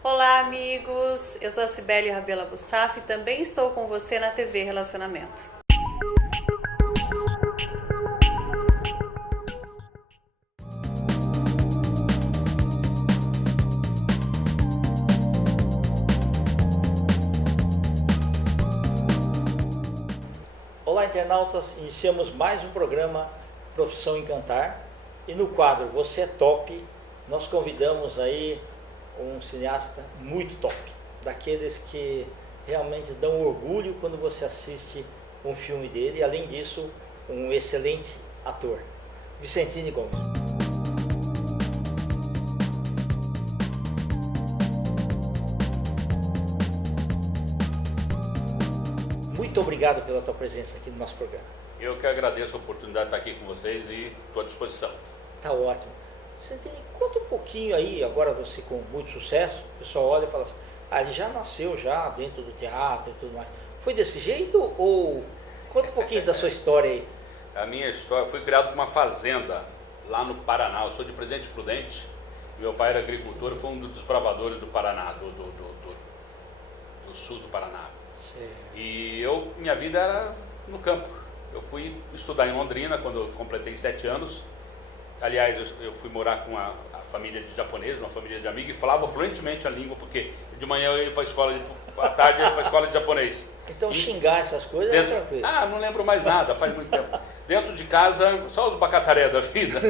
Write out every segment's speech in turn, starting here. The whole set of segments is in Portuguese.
Olá, amigos! Eu sou a Cibele Rabelo Bussaf e também estou com você na TV Relacionamento. Olá, internautas! Iniciamos mais um programa Profissão Encantar e no quadro Você é Top, nós convidamos aí um cineasta muito top, daqueles que realmente dão orgulho quando você assiste um filme dele e, além disso, um excelente ator, Vicentini Gomes. Muito obrigado pela tua presença aqui no nosso programa. Eu que agradeço a oportunidade de estar aqui com vocês e estou à disposição. Tá ótimo. Vicentini, conta um pouquinho aí, agora você com muito sucesso, o pessoal olha e fala assim, ele já nasceu já dentro do teatro e tudo mais. Foi desse jeito ou... Conta um pouquinho da sua história aí. A minha história, fui criado numa fazenda lá no Paraná. Eu sou de Presidente Prudente. Meu pai era agricultor e foi um dos desbravadores do Paraná, do sul do Paraná. Sim. E minha vida era no campo. Eu fui estudar em Londrina quando eu completei 7 anos. Aliás, eu fui morar com a família de japoneses, uma família de amigos, e falava fluentemente a língua, porque de manhã eu ia para a escola, à tarde eu ia para a escola de japonês. Então xingar essas coisas é tranquilo. Não lembro mais nada, faz muito tempo. Dentro de casa, só os bacataré da vida.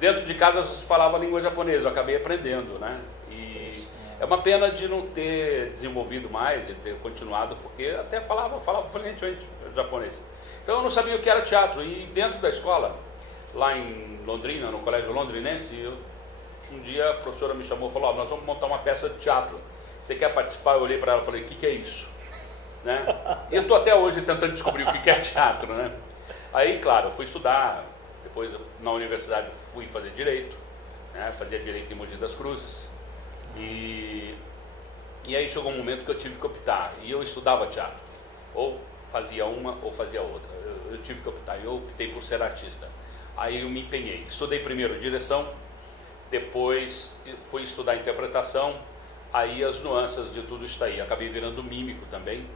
Dentro de casa se falava a língua japonesa, eu acabei aprendendo, né? E é uma pena de não ter desenvolvido mais, de ter continuado, porque até falava fluentemente japonês. Então eu não sabia o que era teatro, e dentro da escola, lá em Londrina, no colégio londrinense, um dia a professora me chamou e falou, nós vamos montar uma peça de teatro. Você quer participar? Eu olhei para ela e falei, o que é isso? Né? E eu estou até hoje tentando descobrir o que é teatro, né? Aí, claro, eu fui estudar, depois na universidade fui fazer Direito, né? Fazia Direito em Mogi das Cruzes, e aí chegou um momento que eu tive que optar, e eu estudava teatro, ou fazia uma ou fazia outra, eu tive que optar, e eu optei por ser artista. Aí eu me empenhei, estudei primeiro direção, depois fui estudar interpretação, aí as nuances de tudo isso aí, acabei virando mímico também,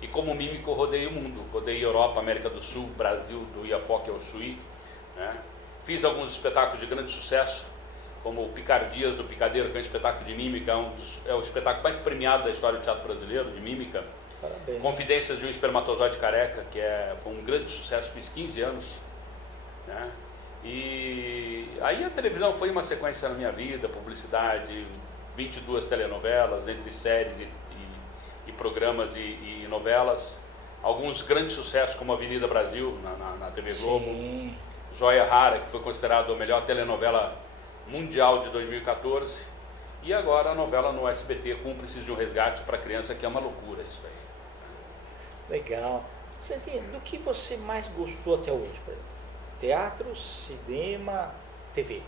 e como mímico rodei o mundo, rodei Europa, América do Sul, Brasil, do Iapoque ao Chuí, né? Fiz alguns espetáculos de grande sucesso, como o Picardias do Picadeiro, que é um espetáculo de mímica, é o espetáculo mais premiado da história do teatro brasileiro, de mímica. Parabéns. Confidências de um Espermatozoide Careca, que foi um grande sucesso, fiz 15 anos, né? E aí a televisão foi uma sequência na minha vida, publicidade, 22 telenovelas, entre séries e programas e novelas, alguns grandes sucessos como Avenida Brasil na TV Globo, Sim. Joia Rara, que foi considerado a melhor telenovela mundial de 2014, e agora a novela no SBT, Cúmplices de um Resgate para Criança, que é uma loucura isso aí. Legal. Vicentini, do que você mais gostou até hoje, por exemplo? Teatro, cinema, TV?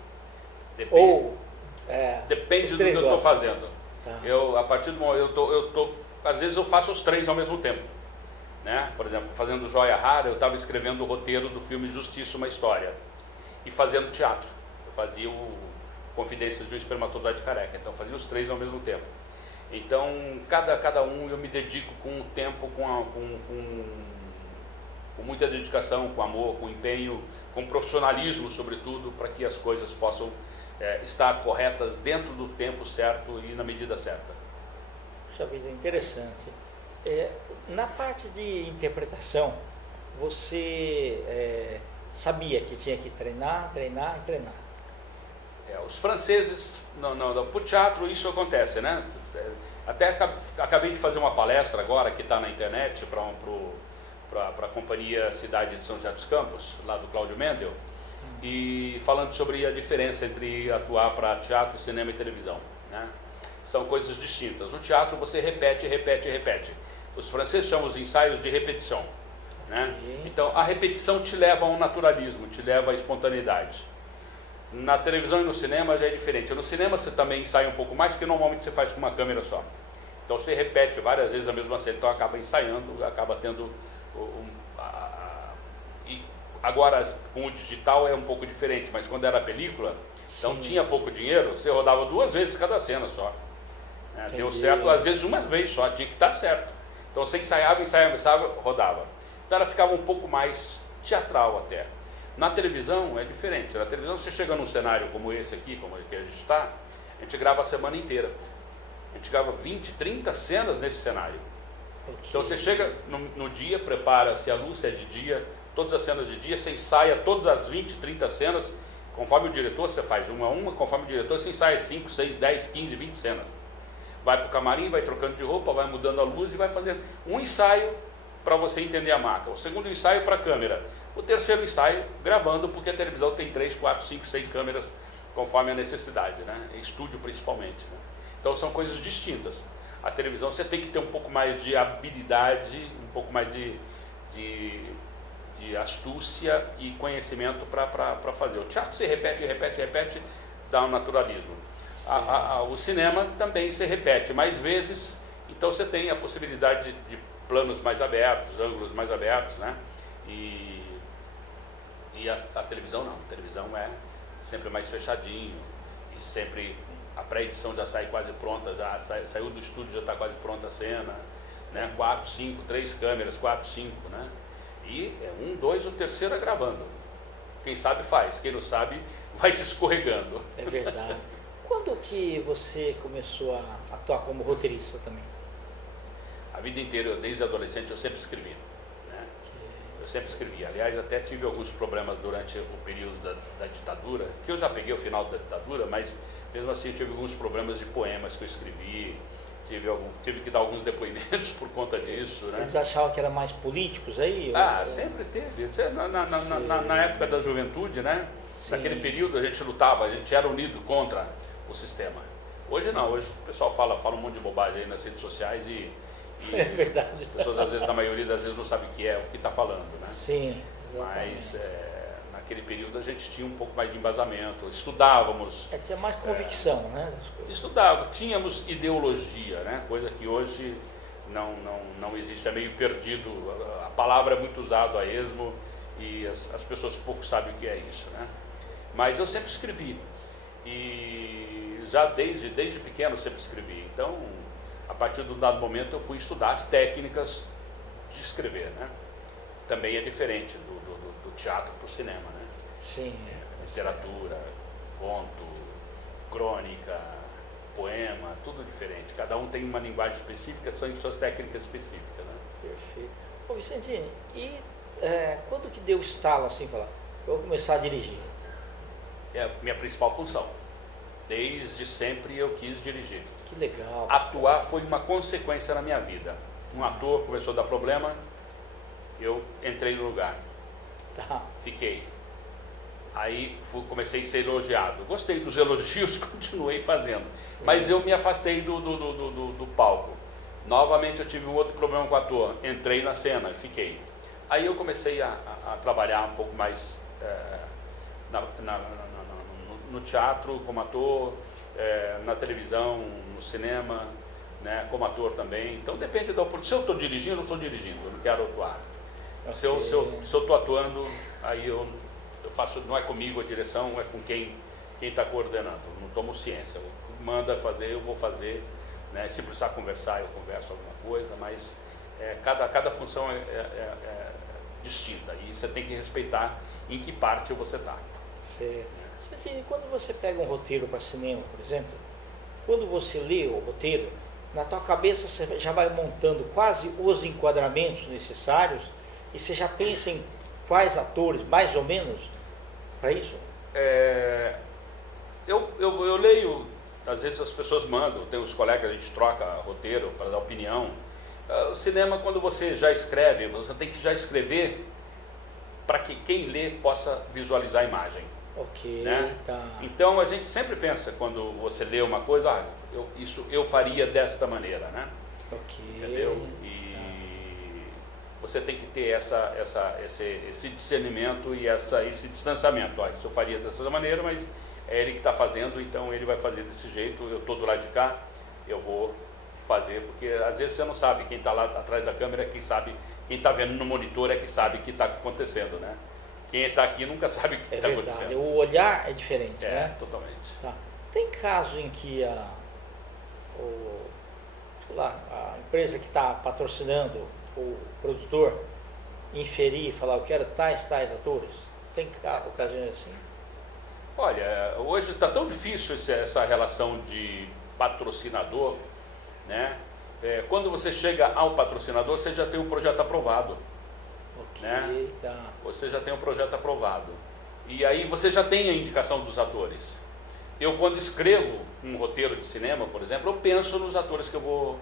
Depende do que eu estou fazendo. Tá. A partir do momento, às vezes eu faço os 3 ao mesmo tempo, né? Por exemplo, fazendo Joia Rara, eu estava escrevendo o roteiro do filme Justiça, uma História, e fazendo teatro. Eu fazia o Confidências de um Espermatozoide Careca, então eu fazia os 3 ao mesmo tempo. Então, cada um eu me dedico com o tempo, com muita dedicação, com amor, com empenho, com profissionalismo, sobretudo, para que as coisas possam estar corretas dentro do tempo certo e na medida certa. Puxa vida, interessante. Na parte de interpretação, você sabia que tinha que treinar. Os franceses, para o teatro isso acontece, né? Até acabei de fazer uma palestra agora, que está na internet, para a companhia Cidade de São José dos Campos, lá do Cláudio Mendel, e falando sobre a diferença entre atuar para teatro, cinema e televisão, né? São coisas distintas. No teatro você repete. Os franceses chamam os ensaios de repetição, né? Então a repetição te leva a um naturalismo, te leva à espontaneidade. Na televisão e no cinema já é diferente. No cinema você também ensaia um pouco mais, porque normalmente você faz com uma câmera só. Então você repete várias vezes a mesma cena, então acaba ensaiando, acaba tendo... E agora com o digital é um pouco diferente, mas quando era película, então tinha pouco dinheiro, você rodava 2 vezes cada cena só. Né? Deu certo, às vezes uma vez só, tinha que estar certo. Então você ensaiava, rodava. Então ela ficava um pouco mais teatral até. Na televisão é diferente. Na televisão você chega num cenário como esse aqui, como que a gente está, a gente grava a semana inteira. A gente grava 20, 30 cenas nesse cenário. Ok. Então você chega no dia, prepara, se a luz é de dia, todas as cenas de dia, você ensaia todas as 20, 30 cenas, conforme o diretor, você faz uma a uma, conforme o diretor, você ensaia 5, 6, 10, 15, 20 cenas. Vai para o camarim, vai trocando de roupa, vai mudando a luz e vai fazendo um ensaio para você entender a marca, o segundo ensaio para a câmera, o terceiro ensaio gravando, porque a televisão tem 3, 4, 5, 6 câmeras, conforme a necessidade, né? Estúdio principalmente, né? Então são coisas distintas. A televisão você tem que ter um pouco mais de habilidade, um pouco mais de astúcia e conhecimento para fazer. O teatro se repete, dá um naturalismo. O cinema também se repete mais vezes, então você tem a possibilidade de planos mais abertos, ângulos mais abertos, né? E a televisão não. A televisão é sempre mais fechadinho e sempre a pré-edição já sai quase pronta, já saiu do estúdio, já está quase pronta a cena, né? 4, 5, 3 câmeras, 4, 5, né? E é 1, 2, o terceiro é gravando. Quem sabe faz, quem não sabe vai se escorregando. É verdade. Quando que você começou a atuar como roteirista também? A vida inteira, desde adolescente, eu sempre escrevi. Né? Eu sempre escrevi. Aliás, até tive alguns problemas durante o período da ditadura, que eu já peguei o final da ditadura, mas mesmo assim eu tive alguns problemas de poemas que eu escrevi, tive que dar alguns depoimentos por conta disso. Né? Eles achavam que eram mais políticos aí? Sempre teve. Na época da juventude, né? Sim. Naquele período a gente lutava, a gente era unido contra o sistema. Hoje não, hoje o pessoal fala um monte de bobagem aí nas redes sociais e é verdade. As pessoas, às vezes, na maioria das vezes, não sabem o que está falando, né? Sim, exatamente. Mas naquele período a gente tinha um pouco mais de embasamento, estudávamos. Tinha mais convicção, né? Tínhamos ideologia, né? Coisa que hoje não existe, é meio perdido. A palavra é muito usada a esmo e as pessoas pouco sabem o que é isso, né? Mas eu sempre escrevi e já desde pequeno eu sempre escrevi. Então, a partir de um dado momento eu fui estudar as técnicas de escrever, né? Também é diferente do teatro para o cinema, né? Sim. Literatura, conto, crônica, poema, tudo diferente. Cada um tem uma linguagem específica, são suas técnicas específicas, né? Perfeito. Ô Vicentini, e quando que deu estalo assim, falar, eu vou começar a dirigir? É a minha principal função. Desde sempre eu quis dirigir. Que legal. Atuar foi uma consequência na minha vida. Um ator começou a dar problema, eu entrei no lugar. Tá. Fiquei. Aí comecei a ser elogiado. Gostei dos elogios, continuei fazendo. Sim. Mas eu me afastei do palco. Novamente eu tive um outro problema com o ator. Entrei na cena e fiquei. Aí eu comecei a trabalhar um pouco mais no teatro como ator, na televisão, no cinema, né, como ator também. Então depende da oportunidade. Se eu estou dirigindo, eu estou dirigindo, eu não quero atuar. Okay. Se eu estou atuando, aí eu faço, não é comigo a direção, é com quem está coordenando. Eu não tomo ciência. Manda fazer, eu vou fazer. Né? Se precisar conversar, eu converso alguma coisa, mas cada função é distinta e você tem que respeitar em que parte você está. Certo. Quando você pega um roteiro para cinema, por exemplo, quando você lê o roteiro, na tua cabeça você já vai montando quase os enquadramentos necessários e você já pensa em quais atores, mais ou menos, para isso? Eu leio, às vezes as pessoas mandam, tem os colegas, a gente troca roteiro para dar opinião. O cinema, quando você já escreve, você tem que já escrever para que quem lê possa visualizar a imagem. Ok, né? Tá. Então a gente sempre pensa, quando você lê uma coisa, eu faria desta maneira, né? Ok. Entendeu? E você tem que ter esse discernimento e esse distanciamento. Ó, isso eu faria dessa maneira, mas é ele que está fazendo, então ele vai fazer desse jeito, eu estou do lado de cá, eu vou fazer, porque às vezes você não sabe, quem está lá atrás da câmera, quem está vendo no monitor é que sabe o que está acontecendo, né? Quem está aqui nunca sabe o que está acontecendo. O olhar é diferente, né? Totalmente. Tá. Tem caso em que empresa que está patrocinando o produtor inferir e falar, eu quero tais atores? Tem ocasiões assim? Olha, hoje está tão difícil essa relação de patrocinador, né? Quando você chega ao patrocinador, você já tem o projeto aprovado. Ok, Né? tá. Você já tem o projeto aprovado. E aí você já tem a indicação dos atores. Eu, quando escrevo um roteiro de cinema, por exemplo, eu penso nos atores que eu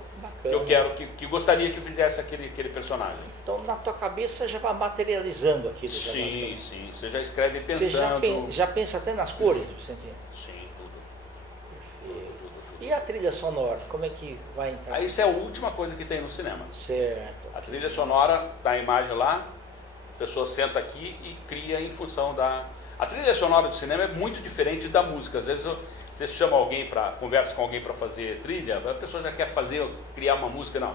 quero, que gostaria que fizesse aquele personagem. Então, na tua cabeça já vai materializando aquilo. Sim, você já escreve Você pensando. já pensa até nas cores, Vicentino? Sim, tudo. E a trilha sonora, como é que vai entrar? Aí isso é a última coisa que tem no cinema. Certo. A trilha sonora da imagem lá, a pessoa senta aqui e cria em função da... A trilha sonora do cinema é muito diferente da música. Às vezes você chama alguém conversa com alguém para fazer trilha, a pessoa já quer criar uma música. Não,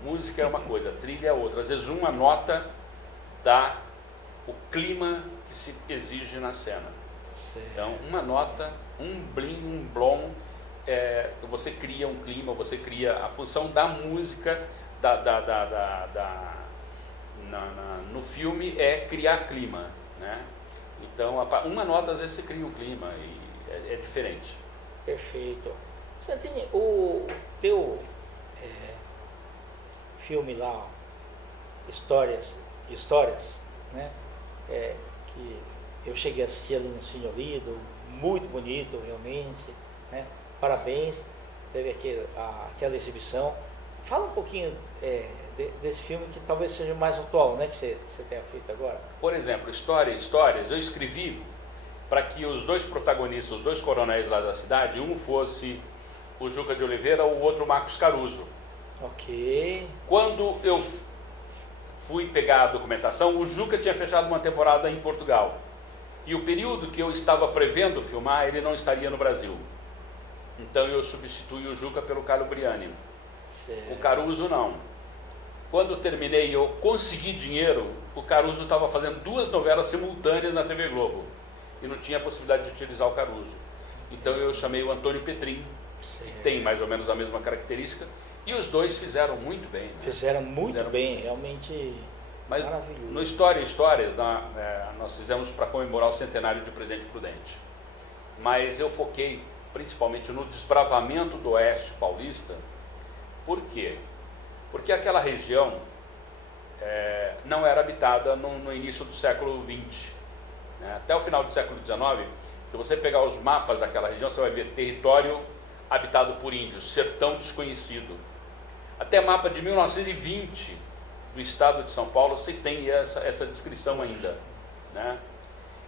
música é uma coisa, trilha é outra. Às vezes uma nota dá o clima que se exige na cena. Certo. Então, uma nota, um blim, um blom, você cria um clima, você cria a função da música no filme é criar clima, né? Então, uma nota às vezes você cria um clima e é diferente. Perfeito. Santini, o teu filme lá, Histórias, né? Que eu cheguei a assistir ali no Cine Olido, muito bonito realmente, né? Parabéns, teve aquela exibição. Fala um pouquinho desse filme que talvez seja mais atual, né? Que você tenha feito agora. Por exemplo, Histórias, eu escrevi para que os dois protagonistas, os dois coronéis lá da cidade, um fosse o Juca de Oliveira, o outro Marcos Caruso. Ok. Quando eu fui pegar a documentação, o Juca tinha fechado uma temporada em Portugal. E o período que eu estava prevendo filmar, ele não estaria no Brasil. Então eu substituí o Juca pelo Carlo Briani. Certo. O Caruso não. Quando eu terminei e eu consegui dinheiro, o Caruso estava fazendo 2 novelas simultâneas na TV Globo. E não tinha possibilidade de utilizar o Caruso. Então eu chamei o Antônio Petrin, que tem mais ou menos a mesma característica, e os dois fizeram muito bem. Né? Fizeram muito bem, realmente. Mas maravilhoso. no Histórias, nós fizemos para comemorar o centenário de Presidente Prudente. Mas eu foquei principalmente no desbravamento do Oeste Paulista. Por quê? Porque aquela região não era habitada no início do século XX. Né? Até o final do século XIX, se você pegar os mapas daquela região, você vai ver território habitado por índios, sertão desconhecido. Até mapa de 1920 do estado de São Paulo, você tem essa descrição ainda. Né?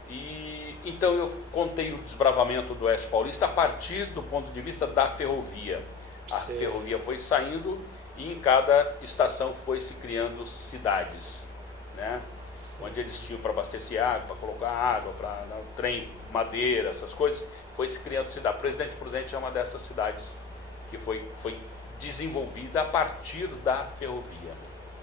E então eu contei o desbravamento do Oeste Paulista a partir do ponto de vista da ferrovia. A ferrovia foi saindo e em cada estação foi se criando cidades, né? Onde eles tinham para abastecer água, para colocar água, para trem, madeira, essas coisas, foi se criando cidade. Presidente Prudente é uma dessas cidades que foi desenvolvida a partir da ferrovia.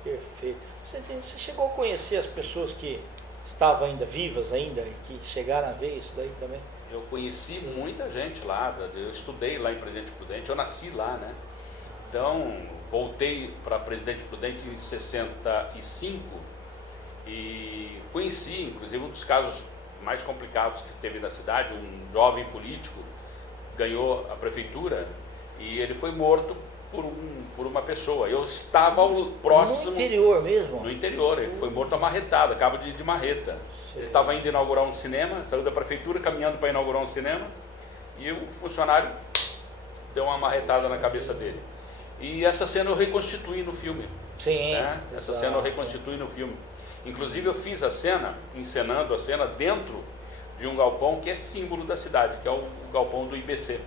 Perfeito. Você chegou a conhecer as pessoas que estavam ainda vivas ainda e que chegaram a ver isso daí também? Eu conheci muita gente lá, eu estudei lá em Presidente Prudente, eu nasci lá, né? Então, voltei para Presidente Prudente em 65 e conheci, inclusive, um dos casos mais complicados que teve na cidade. Um jovem político ganhou a prefeitura e ele foi morto por uma pessoa. Eu estava próximo... No interior mesmo? No interior, ele foi morto a marretada, cabo de marreta. Ele estava indo inaugurar um cinema, saiu da prefeitura caminhando para inaugurar um cinema e o funcionário deu uma marretada na cabeça dele. E essa cena eu reconstituí no filme. Sim. Né? Essa cena eu reconstituí no filme. Inclusive eu fiz a cena, encenando a cena dentro de um galpão que é símbolo da cidade, que é o galpão do IBC.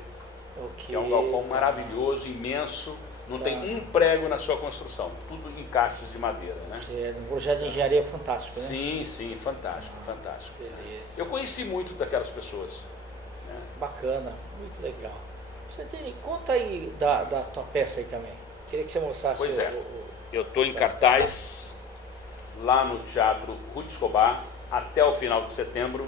Okay. Que é um galpão maravilhoso, imenso, não tem um prego na sua construção, tudo em caixas de madeira, né? É um projeto de engenharia fantástico, né? Sim, fantástico, fantástico. Beleza. Eu conheci muito daquelas pessoas. Né? Bacana, muito legal. Santini, conta aí da tua peça aí também. Queria que você mostrasse. Pois eu estou em cartaz lá no Teatro Ruth Escobar até o final de setembro,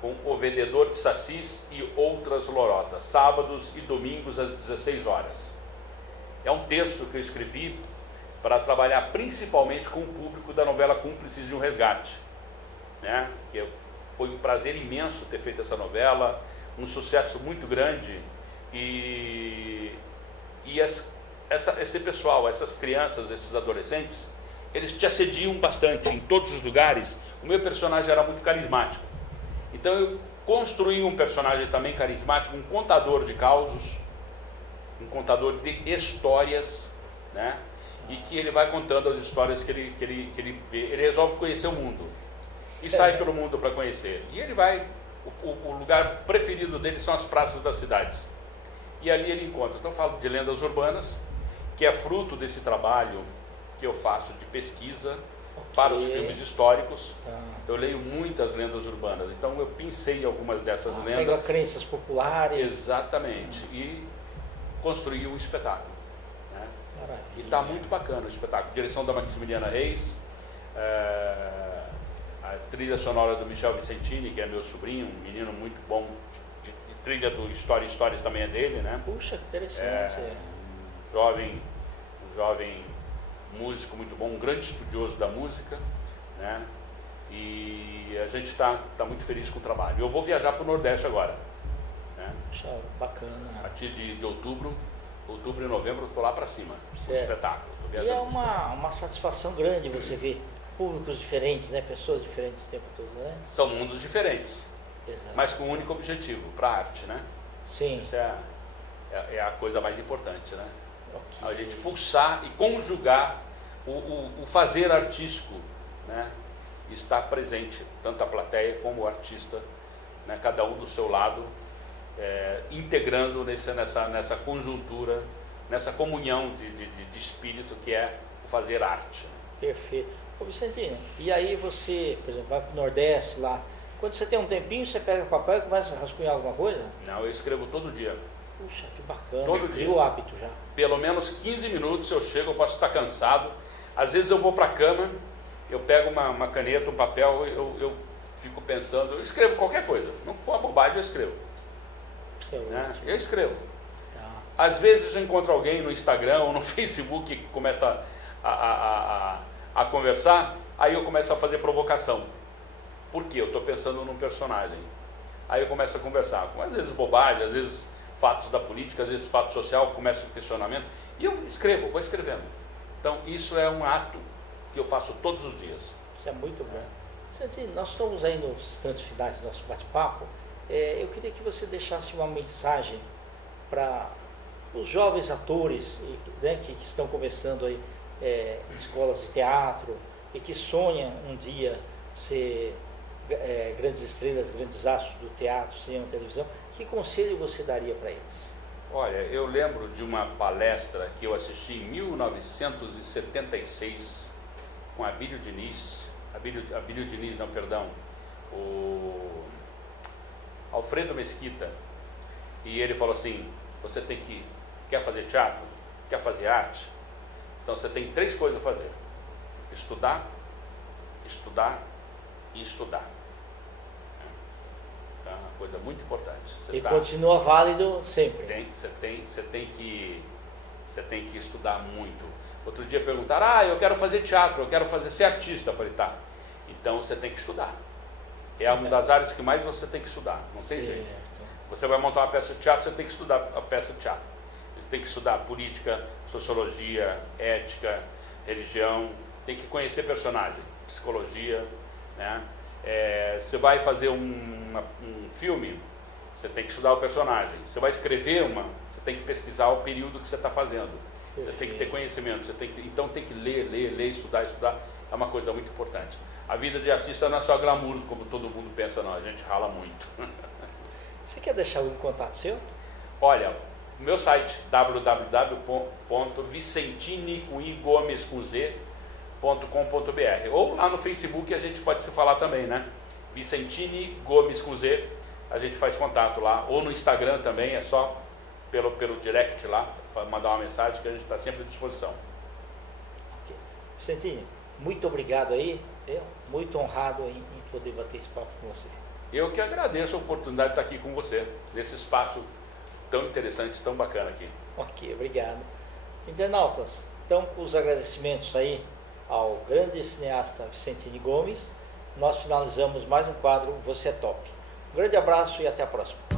com O Vendedor de Sacis e Outras Lorotas, sábados e domingos às 16 horas. É um texto que eu escrevi para trabalhar principalmente com o público da novela Cúmplices de um Resgate, né? Foi um prazer imenso ter feito essa novela, um sucesso muito grande, e esse pessoal, essas crianças, esses adolescentes, eles te assediam bastante em todos os lugares. O meu personagem era muito carismático, então eu construí um personagem também carismático, um contador de causos, um contador de histórias, né? E que ele vai contando as histórias que ele vê. Ele resolve conhecer o mundo e sai pelo mundo para conhecer. E ele vai, o lugar preferido dele são as praças das cidades. E ali ele encontra. Então eu falo de lendas urbanas, que é fruto desse trabalho que eu faço de pesquisa para os filmes históricos. Eu leio muitas lendas urbanas, então eu pensei algumas dessas lendas. Pega crenças populares. Exatamente. E construí um espetáculo. Né? E está muito bacana o espetáculo. Direção da Maximiliana Reis, a trilha sonora do Michel Vicentini, que é meu sobrinho, um menino muito bom. De trilha do Stories também é dele, né? Puxa, que interessante. Um jovem músico muito bom, um grande estudioso da música, né? E a gente está muito feliz com o trabalho. Eu vou viajar para o Nordeste agora, né? Puxa, bacana. A partir de outubro e novembro eu estou lá para cima, com o espetáculo. E é uma satisfação grande você ver públicos diferentes, né? Pessoas diferentes o tempo todo, né? São mundos diferentes, exato, mas com um único objetivo, para a arte, né? Sim. Essa é a coisa mais importante, né? Okay. A gente pulsar e conjugar o fazer artístico, né? Estar presente, tanto a plateia como o artista, né? Cada um do seu lado, integrando nessa conjuntura, nessa comunhão de espírito que é o fazer arte. Perfeito. Ô Vicentino, e aí você, por exemplo, vai para o Nordeste lá, quando você tem um tempinho, você pega papel e começa a rascunhar alguma coisa? Não, eu escrevo todo dia. Puxa, que bacana. Todo dia. O hábito já. Pelo menos 15 minutos eu chego, eu posso estar cansado. Às vezes eu vou para a cama, eu pego uma caneta, um papel, eu fico pensando, eu escrevo qualquer coisa. Não for uma bobagem, eu escrevo. Né? Eu escrevo. Às vezes eu encontro alguém no Instagram ou no Facebook que começa a conversar, aí eu começo a fazer provocação. Por quê? Eu estou pensando num personagem. Aí eu começo a conversar, às vezes bobagem, às vezes fatos da política, às vezes fato social, começa um questionamento, e eu escrevo, vou escrevendo. Então isso é um ato que eu faço todos os dias. Isso é muito bom. Vicentino, nós estamos aí nos instantes finais do nosso bate-papo. Eu queria que você deixasse uma mensagem para os jovens atores, né, que estão começando aí escolas de teatro e que sonham um dia ser grandes estrelas, grandes astros do teatro, cinema, televisão. Que conselho você daria para eles? Olha, eu lembro de uma palestra que eu assisti em 1976 com Abílio Diniz, o Alfredo Mesquita, e ele falou assim: você quer fazer teatro? Quer fazer arte? Então você tem 3 coisas a fazer: estudar, estudar e estudar. É uma coisa muito importante. Continua válido sempre. Você tem que estudar muito. Outro dia perguntaram: eu quero fazer teatro, eu quero ser artista. Eu falei: tá, então você tem que estudar. É uma das áreas que mais você tem que estudar, não tem jeito. Você vai montar uma peça de teatro, você tem que estudar a peça de teatro. Você tem que estudar política, sociologia, ética, religião, tem que conhecer personagem, psicologia, né? Você vai fazer um filme, você tem que estudar o personagem. Você vai escrever você tem que pesquisar o período que você está fazendo. Você tem que ter conhecimento, então tem que ler, estudar. É uma coisa muito importante. A vida de artista não é só glamour, como todo mundo pensa, não. A gente rala muito. Você quer deixar algum contato seu? Olha, o meu site, www.vicentini.com.br, ou lá no Facebook a gente pode se falar também, né? Vicentini Gomes com Z, a gente faz contato lá, ou no Instagram também, é só pelo direct lá, para mandar uma mensagem que a gente está sempre à disposição. Okay. Vicentini, muito obrigado aí, muito honrado em poder bater esse papo com você. Eu que agradeço a oportunidade de estar aqui com você, nesse espaço tão interessante, tão bacana aqui. Ok, obrigado. Internautas, então, com os agradecimentos aí ao grande cineasta Vicentini Gomes, nós finalizamos mais um quadro Você é Top. Um grande abraço e até a próxima.